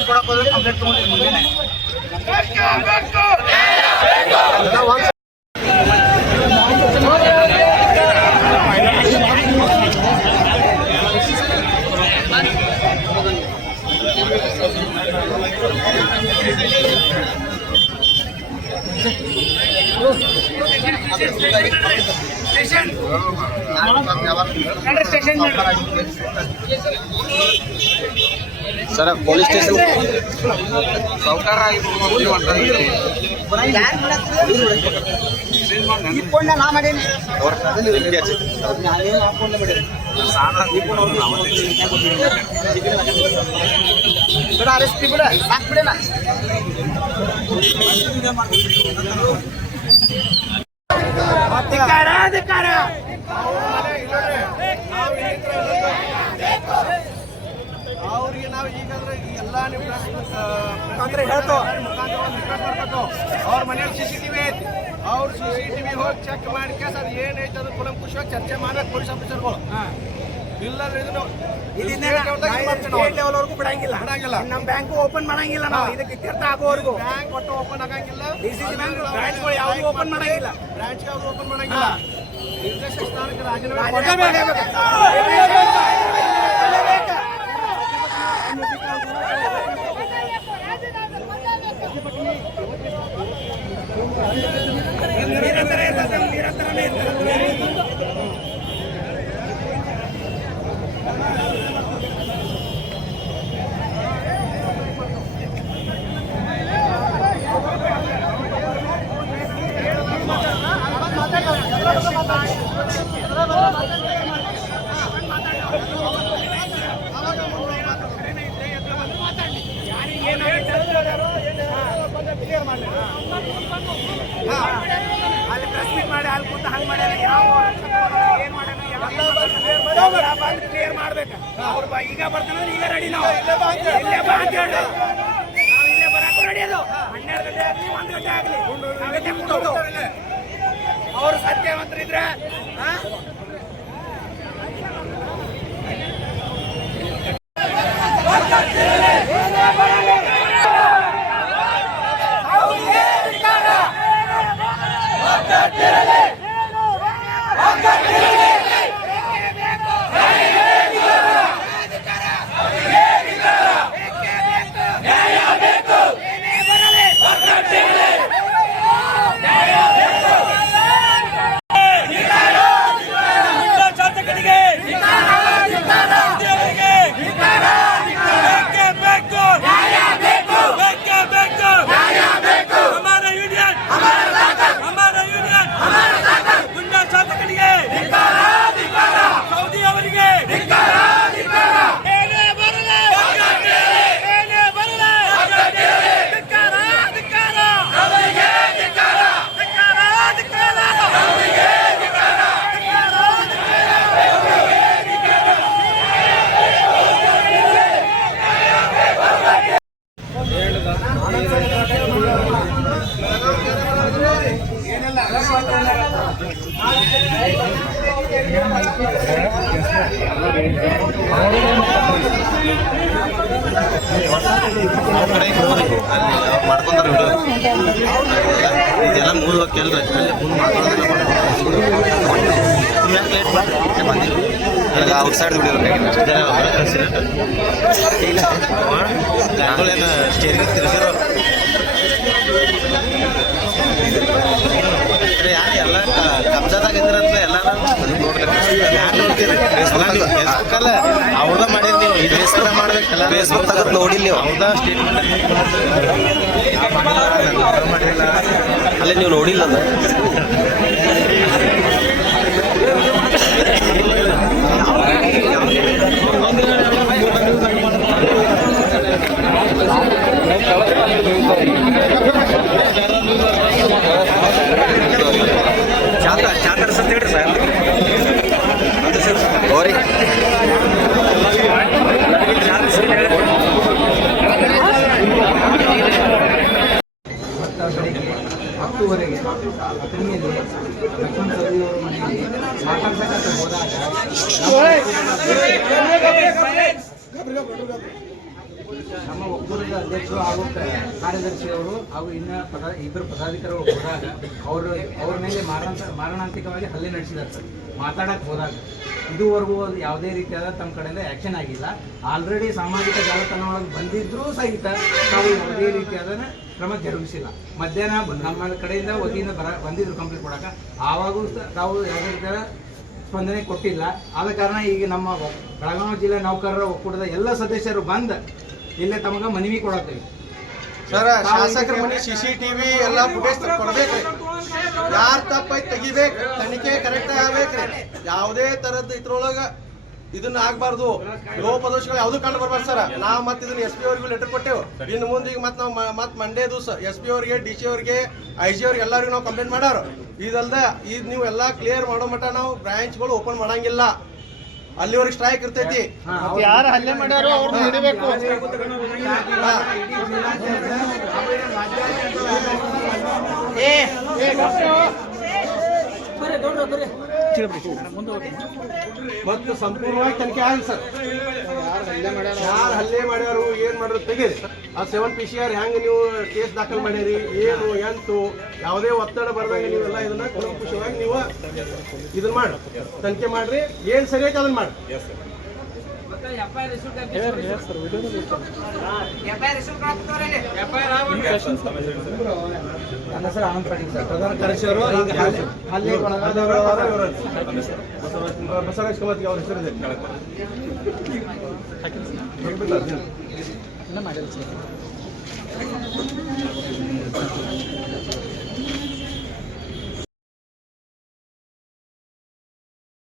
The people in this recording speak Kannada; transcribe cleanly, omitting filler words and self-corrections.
ಕಂಪ್ಲೇಂಟ್ ಕೊಡಕ್ಕೆ ಹೋದ್ರೆ ಕಂಪ್ಲೇಂಟ್ ತೊಗೊಂಡಿದ್ದು ಮುಂದೆನೆ सर पोलीस स्टेशन सौकार ಅವ್ರಿಗೆ ನಾವು ಈಗಾದ್ರೆ ಎಲ್ಲ ಮುಖಾಂತರ ಹೇಳ್ತೋ ಅವ್ರ ಮನೆಯಲ್ಲಿ CCTV ಐತಿ ಅವ್ರ CCTV ಹೋಗಿ ಚೆಕ್ ಮಾಡಿ ಕೇಸ್ ಅದು ಏನೈತೆ ಅದು ಕುಲಂಕುಷವಾಗಿ ಚರ್ಚೆ ಮಾಡ್ಬೇಕು ಪೊಲೀಸ್ ಆಫೀಸರ್ಗಳು ಇಲ್ಲದ್ರೆ ಸ್ಟೇಟ್ ಲೆವೆಲ್ವರೆಗೂ ಬಿಡಂಗಿಲ್ಲ ನಮ್ಮ ಬ್ಯಾಂಕು ಓಪನ್ ಮಾಡಂಗಿಲ್ಲ ನಾವು ಇದಕ್ಕೆ ಇತ್ಯರ್ಥ ಆಗೋವರೆಗೂ ಬ್ಯಾಂಕ್ ಒಟ್ಟು ಓಪನ್ ಆಗಂಗಿಲ್ಲ ಬ್ರಾಂಚ್ಗಳು ಯಾವುದು ಓಪನ್ ಮಾಡಂಗಿಲ್ಲ ಬ್ರಾಂಚ್ ಯಾವುದು ಓಪನ್ ಮಾಡಂಗಿಲ್ಲ ನಿರ್ದೇಶಕ ಸ್ಥಾನಕ್ಕೆ ರಾಜೀನಾಮೆ ಅಲ್ಲಿ ಪ್ರೆಸ್ ಮೀಟ್ ಮಾಡಿ ಅಲ್ಲಿ ಕೂತ ಹಂಗೆ ಮಾಡ್ಯಾರ ಯಾವ ಏನು ಮಾಡ್ಯಾರ ಕ್ಲಿಯರ್ ಮಾಡ್ಬೇಕು ಅವ್ರು ಈಗ ಬರ್ತಾನಂದ್ರೆ ಈಗ ರೆಡಿ ನಾವು ಇಲ್ಲೇ ಬಾ ಅಂತ ಹೇಳಿ ನಾವು ಇಲ್ಲೇ ಬರಕ್ಕೂ ರೆಡಿ ಅದು 12 ಗಂಟೆ ಆಗಲಿ 1 ಗಂಟೆ ಆಗಲಿ ಅವರು ಸತ್ಯವಂತರಿದ್ರೆ ಮಾಡ್ಕೊಂಡ್ರೆ ಇದೆಲ್ಲ ಮೂರು ಕೇಳ್ರಿ ಮುಂದೆ ಔಟ್ ಸೈಡ್ ದುಡಿಯೋರು ಸ್ಟೇರಿಂಗ್ ತಿರ್ಸಿರೋ ಯಾರು ಎಲ್ಲ ಕಬ್ಜಾದಾಗಿದ್ರಂತ ಎಲ್ಲಾರು ಯಾರು ನೋಡ್ತೀರಿ ಫೇಸ್ಬುಕ್ಕಲ್ಲ ಅವ್ರದ ಮಾಡಿರಿ ನೀವು ಈ ಫೇಸ್ಬುಕ್ ಮಾಡ್ಬೇಕಲ್ಲ ಫೇಸ್ಬುಕ್ ತಗದ್ ನೋಡಿಲ್ಲ ನೀವು ಅವ್ರದ ಸ್ಟೇಟ್ಮೆಂಟ್ ಮಾಡಿಲ್ಲ ಅಲ್ಲೇ ನೀವು ನೋಡಿಲ್ಲ ಅದ ಚಾತರ ಸರ್ ಹೇಳ್ರಿ ಸರ್ ಓರಿ ಬೆಳಿಗ್ಗೆ 10ವರೆಗೆ ಅದ್ರ ಮೇಲೆ ಲಕ್ಷ್ಮಣ ಸವದಿಯವರ ಮನೆಯಲ್ಲಿ ಮಾತಾಡ್ತಕ್ಕಂಥ ಹೋದಾಗ ನಮ್ಮ ಒಕ್ಕೂಟದ ಅಧ್ಯಕ್ಷರು ಹಾಗೂ ಕಾರ್ಯದರ್ಶಿಯವರು ಹಾಗೂ ಇಬ್ಬರು ಪದಾಧಿಕಾರಿಗಳು ಹೋದಾಗ ಅವ್ರ ಮೇಲೆ ಮಾರಣಾಂತಿಕವಾಗಿ ಹಲ್ಲೆ ನಡೆಸಿದ್ದಾರೆ ಸರ್. ಮಾತಾಡಕ್ಕೆ ಹೋದಾಗ ಇದುವರೆಗೂ ಯಾವುದೇ ರೀತಿಯಾದ ತಮ್ಮ ಕಡೆಯಿಂದ ಆ್ಯಕ್ಷನ್ ಆಗಿಲ್ಲ. ಆಲ್ರೆಡಿ ಸಾಮಾಜಿಕ ಜಾಲತಾಣೊಳಗೆ ಬಂದಿದ್ರೂ ಸಹಿತ ನಾವು ಯಾವುದೇ ರೀತಿಯಾದ ಕ್ರಮ ಜರುಗಿಸಿಲ್ಲ. ಮಧ್ಯಾಹ್ನ ನಮ್ಮ ಕಡೆಯಿಂದ ವತಿಯಿಂದ ಬಂದಿದ್ರು ಕಂಪ್ಲೇಂಟ್ ಕೊಡೋಕೆ, ಆವಾಗೂ ತಾವು ಯಾವುದೇ ರೀತಿಯಾದ ಸ್ಪಂದನೆ ಕೊಟ್ಟಿಲ್ಲ. ಆದ ಕಾರಣ ಈಗ ನಮ್ಮ ಬೆಳಗಾವಿ ಜಿಲ್ಲೆ ನೌಕರರ ಒಕ್ಕೂಟದ ಎಲ್ಲ ಸದಸ್ಯರು ಬಂದು ಇಲ್ಲೇ ತಮಗೆ ಮನವಿ ಕೊಡತ್ತೀವಿ ಸರ್. ಶಾಸಕರ ಮನೆ CCTV ಎಲ್ಲ ಫುಟೇಜ್ ಕೊಡ್ಬೇಕ್ರಿ. ಯಾರು ತಪ್ಪೈತಿ ತೆಗಿಬೇಕು, ತನಿಖೆ ಕರೆಕ್ಟ್ ಆಗ್ಬೇಕ್ರಿ. ಯಾವುದೇ ತರದ್ದು ಇದ್ರೊಳಗ ಇದನ್ನ ಆಗ್ಬಾರ್ದು, ಲೋಪದೋಷಗಳು ಯಾವ್ದು ಕಂಡು ಬರ್ಬಾರ್ದು ಸರ್. ನಾವು ಮತ್ತೆ ಇದನ್ನ SP ಅವ್ರಿಗೂ ಲೆಟರ್ ಕೊಟ್ಟೆವು. ಇನ್ನು ಮುಂದೆ ಈಗ ಮತ್ತೆ ನಾವು ಮತ್ತೆ ಮಂಡೇ ದಿವಸ SP ಅವ್ರಿಗೆ, DC ಅವ್ರಿಗೆ, IG ಅವ್ರಿಗೆ ಎಲ್ಲರಿಗೂ ನಾವು ಕಂಪ್ಲೇಂಟ್ ಮಾಡೋರು. ಇದಲ್ದ ಇದು ನೀವು ಎಲ್ಲ ಕ್ಲಿಯರ್ ಮಾಡೋ ಮಟ್ಟ ನಾವು ಬ್ರಾಂಚ್ಗಳು ಓಪನ್ ಮಾಡಂಗಿಲ್ಲ. ಅಲ್ಲಿವರೆಗೆ ಸ್ಟ್ರೈಕ್ ಇರ್ತೈತಿ. ಯಾರು ಹಲ್ಲೆ ಮಾಡ್ಯಾರೋ ಅವ್ರನ್ನ ಹಿಡಿಬೇಕು. ಮತ್ತು ಸಂಪೂರ್ಣವಾಗಿ ತನಿಖೆ ಆಗಲಿ ಸರ್. ಯಾರು ಹಲ್ಲೆ ಮಾಡ್ಯಾರು, ಏನ್ ಮಾಡ್ಯಾರು ತೆಗೀರಿ. ಆ 7 PCR ಹೆಂಗೆ ನೀವು ಕೇಸ್ ದಾಖಲು ಮಾಡ್ಯಾರಿ, ಏನು ಎಂಟು ಯಾವುದೇ ಒತ್ತಡ ಬರ್ದಂಗೆ ನೀವೆಲ್ಲ ಇದನ್ನ ಕುಲಂಕುಷವಾಗಿ ನೀವು ಇದನ್ನ ಮಾಡಿ ತನಿಖೆ ಮಾಡ್ರಿ. ಏನ್ ಸರಿ ಐತೆ ಅದನ್ನ ಮಾಡಿ. ನನ್ನ ಹೆಸರು ಆನಂದ್ ಪಾಟೀಲ್ ಸರ್, ಪ್ರಧಾನ ಕಾರ್ಯದರ್ಶಿಯವರು. ಹಲ್ಲೆ ಬಸವರಾಜ್ ಕಮತ್ಗೆ ಅವ್ರ ಹೆಸರಿದೆ. ಎಲ್ಲ ಮಾಡಿಲ್ಲ ಸರ್.